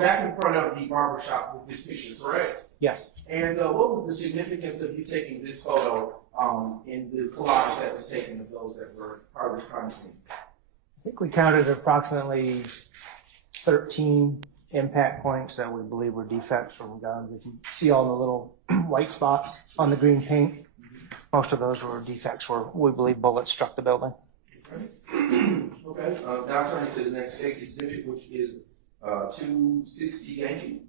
back in front of the barber shop with this picture, correct? Yes. And what was the significance of you taking this photo in the collage that was taken of those that were part of this crime scene? I think we counted approximately 13 impact points that we believe were defects from guns. If you see all the little white spots on the green paint, most of those were defects where we believe bullets struck the building. Okay. Now turning to the next case exhibit, which is 260 Yankee.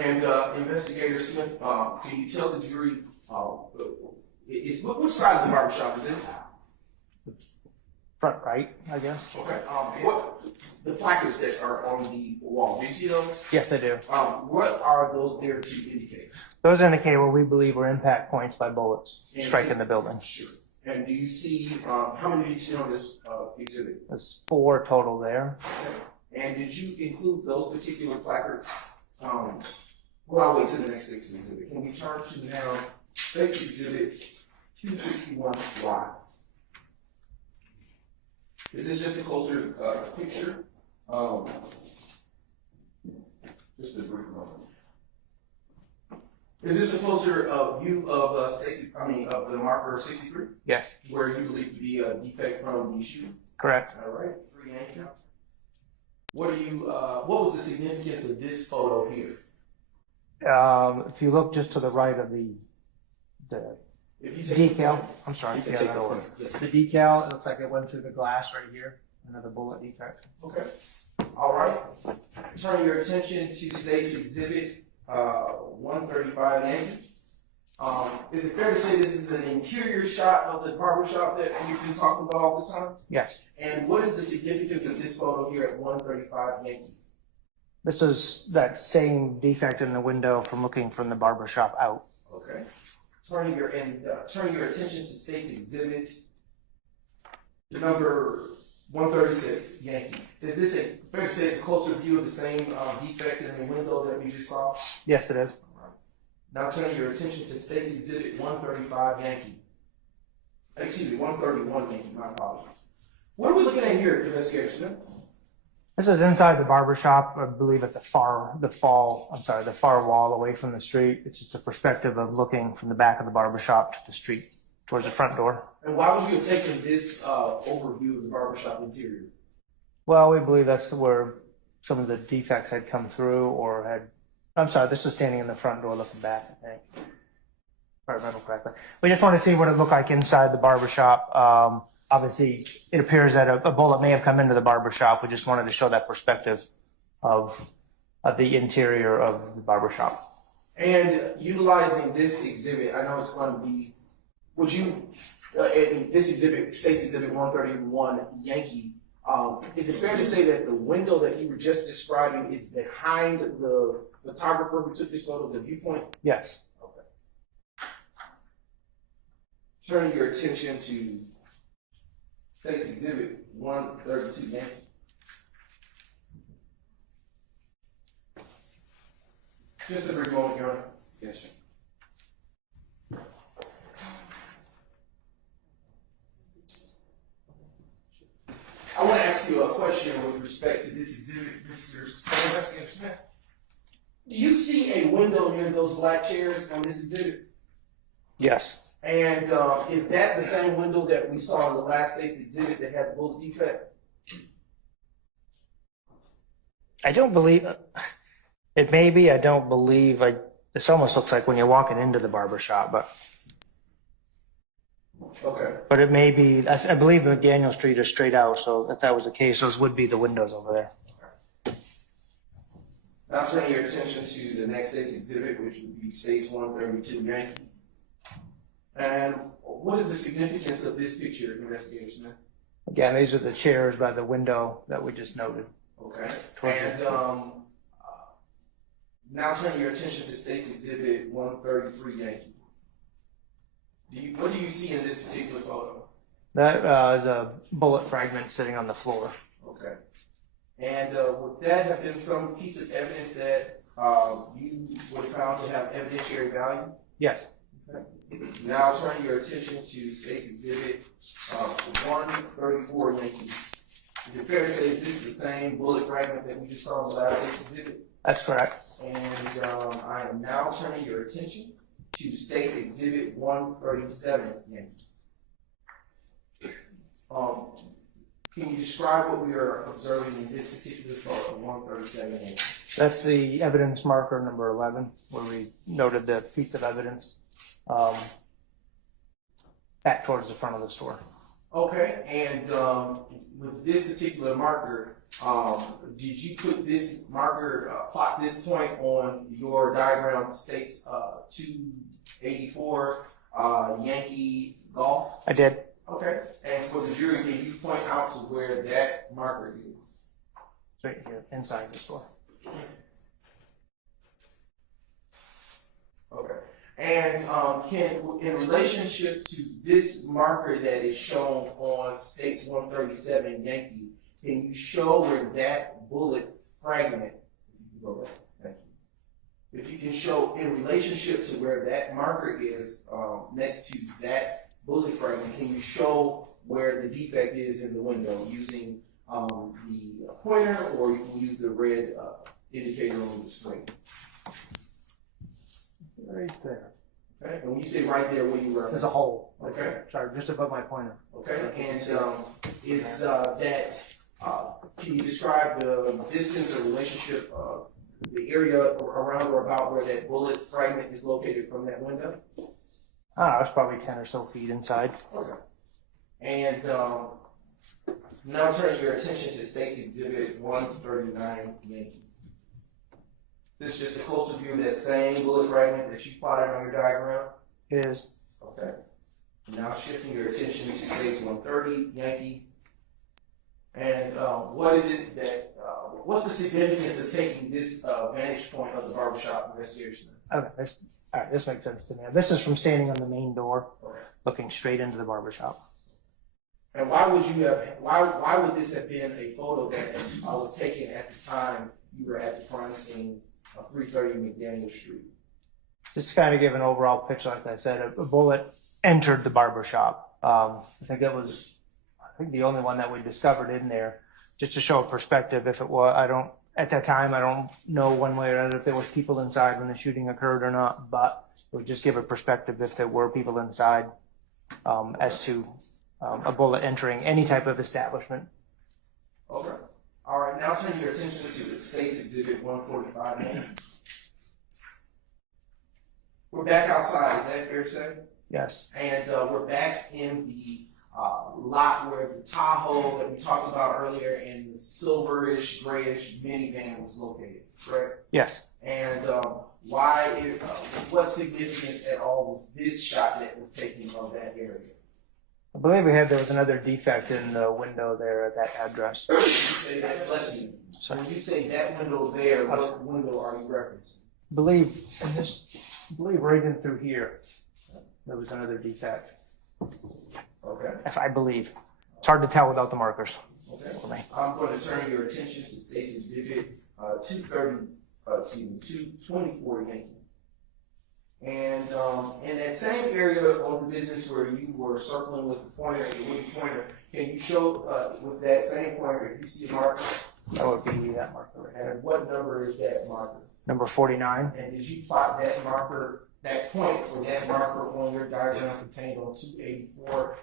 And investigator Smith, can you tell the jury which side of the barbershop is this? Front right, I guess. Okay. What the placards that are on the wall? Do you see those? Yes, I do. What are those there to indicate? Those indicate what we believe were impact points by bullets striking the building. Sure. And do you see how many do you see on this exhibit? There's 4 total there. Okay. And did you include those particular placards? Well, I'll wait till the next exhibit. Can we turn to now State's Exhibit 261Y? Is this just a closer picture? Just a brief moment. Is this a closer view of of the marker 63? Yes. Where you believe to be a defect from the shooting? Correct. All right. 3 Yankee. What was the significance of this photo here? If you look just to the right of the If you take decal, I'm sorry, You can take the point. Yes. the decal, it looks like it went through the glass right here. Another bullet defect. Okay. All right. Turn your attention to State's Exhibit 135 Yankee. Is it fair to say this is an interior shot of the barbershop that we've been talking about all this time? Yes. And what is the significance of this photo here at 135 Yankee? This is that same defect in the window from looking from the barber shop out. Okay. Turn your attention to State's Exhibit number 136 Yankee. Is this fair to say it's a closer view of the same defect in the window that we just saw? Yes, it is. Now turning your attention to State's Exhibit 135 Yankee. Excuse me, 131 Yankee, my apologies. What are we looking at here, Investigator Smith? This is inside the barber shop, I believe at the far wall away from the street. It's just a perspective of looking from the back of the barber shop to the street, towards the front door. And why would you have taken this overview of the barbershop interior? Well, we believe that's where some of the defects had come through or had, this is standing in the front door looking back, I think. If I remember correctly. We just want to see what it looked like inside the barber shop. Obviously, it appears that a bullet may have come into the barber shop. We just wanted to show that perspective of the interior of the barber shop. And utilizing this exhibit, I know it's going to be, would you, this exhibit, State's Exhibit 131 Yankee, is it fair to say that the window that you were just describing is behind the photographer who took this photo, the viewpoint? Yes. Okay. Turning your attention to State's Exhibit 132 Yankee. Just a brief moment, Your Honor. Yes, sir. I want to ask you a question with respect to this exhibit, Mr. Investigator Smith. Do you see a window near those black chairs on this exhibit? Yes. And is that the same window that we saw in the last State's exhibit that had the bullet defect? I don't believe, it may be, I don't believe, this almost looks like when you're walking into the barber shop, but. Okay. But it may be, I believe McDaniel Street is straight out, so if that was the case, those would be the windows over there. Now turning your attention to the next State's exhibit, which would be State's 132 Yankee. And what is the significance of this picture, Investigator Smith? Again, these are the chairs by the window that we just noted. Okay. And now turning your attention to State's Exhibit 133 Yankee. What do you see in this particular photo? That is a bullet fragment sitting on the floor. Okay. And would that have been some piece of evidence that you would have found to have evidentiary value? Yes. Okay. Now turning your attention to State's Exhibit 134 Yankee. Is it fair to say that this is the same bullet fragment that we just saw in the last State's exhibit? That's correct. And I am now turning your attention to State's Exhibit 137. Can you describe what we are observing in this particular photo, 137? That's the evidence marker number 11, where we noted the piece of evidence back towards the front of the store. Okay, and with this particular marker, did you put this marker, plot this point on your diagram states 284 Yankee Golf? I did. Okay, and for the jury, can you point out to where that marker is? It's right here, inside the store. Okay, and in relationship to this marker that is shown on States 137 Yankee, can you show where that bullet fragment, if you can show in relationship to where that marker is next to that bullet fragment, can you show where the defect is in the window using the pointer, or you can use the red indicator on the screen? Right there. Okay, and when you say right there, what do you reference? There's a hole. Okay. Sorry, just above my pointer. Okay, and is that, can you describe the distance or relationship of the area around or about where that bullet fragment is located from that window? It's probably 10 or so feet inside. Okay. And now turning your attention to State's Exhibit 139 Yankee. Is this just a closer view of that same bullet fragment that you plotted on your diagram? It is. Okay. Now shifting your attention to State's 130 Yankee. And what is it that, what's the significance of taking this vantage point of the barbershop investigation? Okay, all right, this makes sense to me. This is from standing on the main door, Okay. looking straight into the barbershop. And why would you have, why would this have been a photo that was taken at the time you were at the crime scene of 330 McDaniel Street? Just to kind of give an overall picture, like I said, a bullet entered the barbershop. I think the only one that we discovered in there, just to show a perspective. If it was, at that time, I don't know one way or another if there was people inside when the shooting occurred or not, but it would just give a perspective if there were people inside as to a bullet entering any type of establishment. Okay. All right, now turning your attention to the State's Exhibit 145. We're back outside, is that fair to say? Yes. And we're back in the lot where the Tahoe that we talked about earlier and the silverish, grayish minivan was located, correct? Yes. And what significance at all was this shot that was taken of that area? I believe there was another defect in the window there at that address. When you say that, bless you. Sorry. When you say that window there, what window are you referencing? I believe right in through here, there was another defect. Okay. If I believe. It's hard to tell without the markers. Okay. For me. I'm going to turn your attention to State's Exhibit 224 Yankee. And in that same area on the business where you were circling with the pointer, the wooden pointer, can you show with that same pointer if you see a marker? That would be that marker right there. And what number is that marker? Number 49. And did you plot that marker, that point for that marker on your diagram contained on 284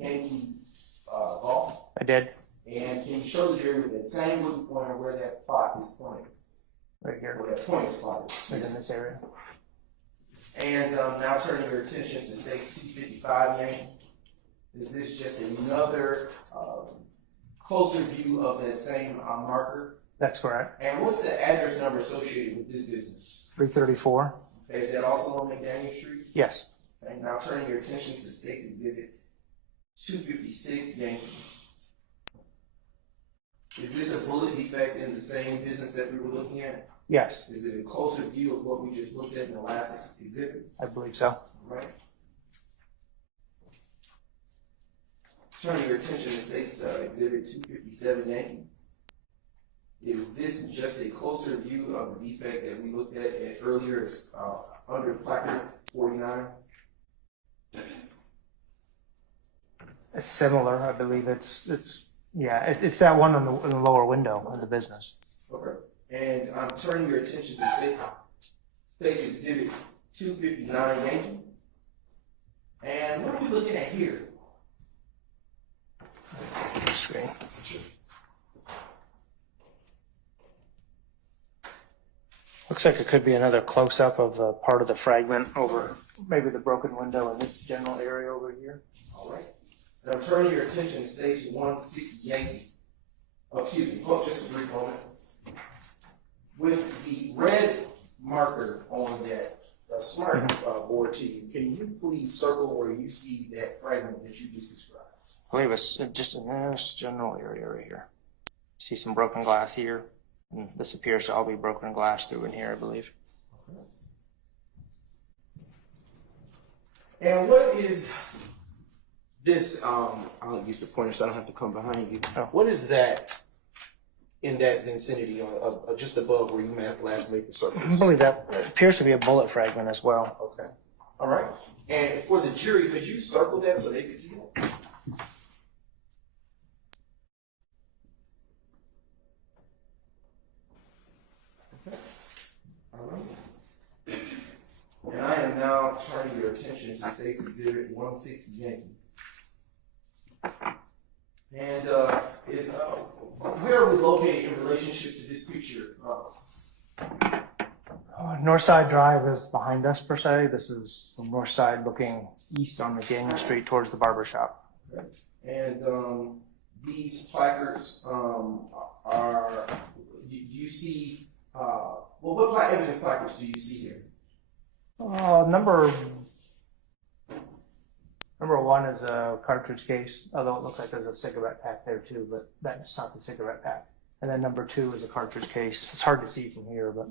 Yankee Golf? I did. And can you show the jury with that same wooden pointer where that plot is pointed? Right here. Where that point is plotted? Right in this area. And now turning your attention to State 255 Yankee. Is this just another closer view of that same marker? That's correct. And what's the address number associated with this business? 334. Okay, is that also on McDaniel Street? Yes. And now turning your attention to State's Exhibit 256 Yankee. Is this a bullet defect in the same business that we were looking at? Yes. Is it a closer view of what we just looked at in the last exhibit? I believe so. Right. Turning your attention to State's Exhibit 257 Yankee. Is this just a closer view of the defect that we looked at earlier under placard 49? It's similar. I believe it's that one in the lower window of the business. Okay. And I'm turning your attention to State's Exhibit 259 Yankee. And what are we looking at here? Screen. Looks like it could be another close-up of part of the fragment over maybe the broken window in this general area over here. All right. And I'm turning your attention to State's 160 Yankee. Oh, excuse me, hold just a brief moment. With the red marker on that smart board to you, can you please circle where you see that fragment that you just described? I believe it's just in this general area right here. See some broken glass here. And this appears to all be broken glass through in here, I believe. Okay. And what is this? I'll use the pointer so I don't have to come behind you. Oh. What is that in that vicinity, just above where you last made the circle? I believe that appears to be a bullet fragment as well. Okay. All right. And for the jury, could you circle that so they can see it? Okay. All right. And I am now turning your attention to State's Exhibit 160 Yankee. And where are we located in relationship to this picture? Northside Drive is behind us per se. This is from Northside looking east on McDaniel Street towards the barber shop. Okay. And these placards are, do you see, what evidence placards do you see here? Number one is a cartridge case, although it looks like there's a cigarette pack there too, but that's not the cigarette pack. And then number two is a cartridge case. It's hard to see from here, but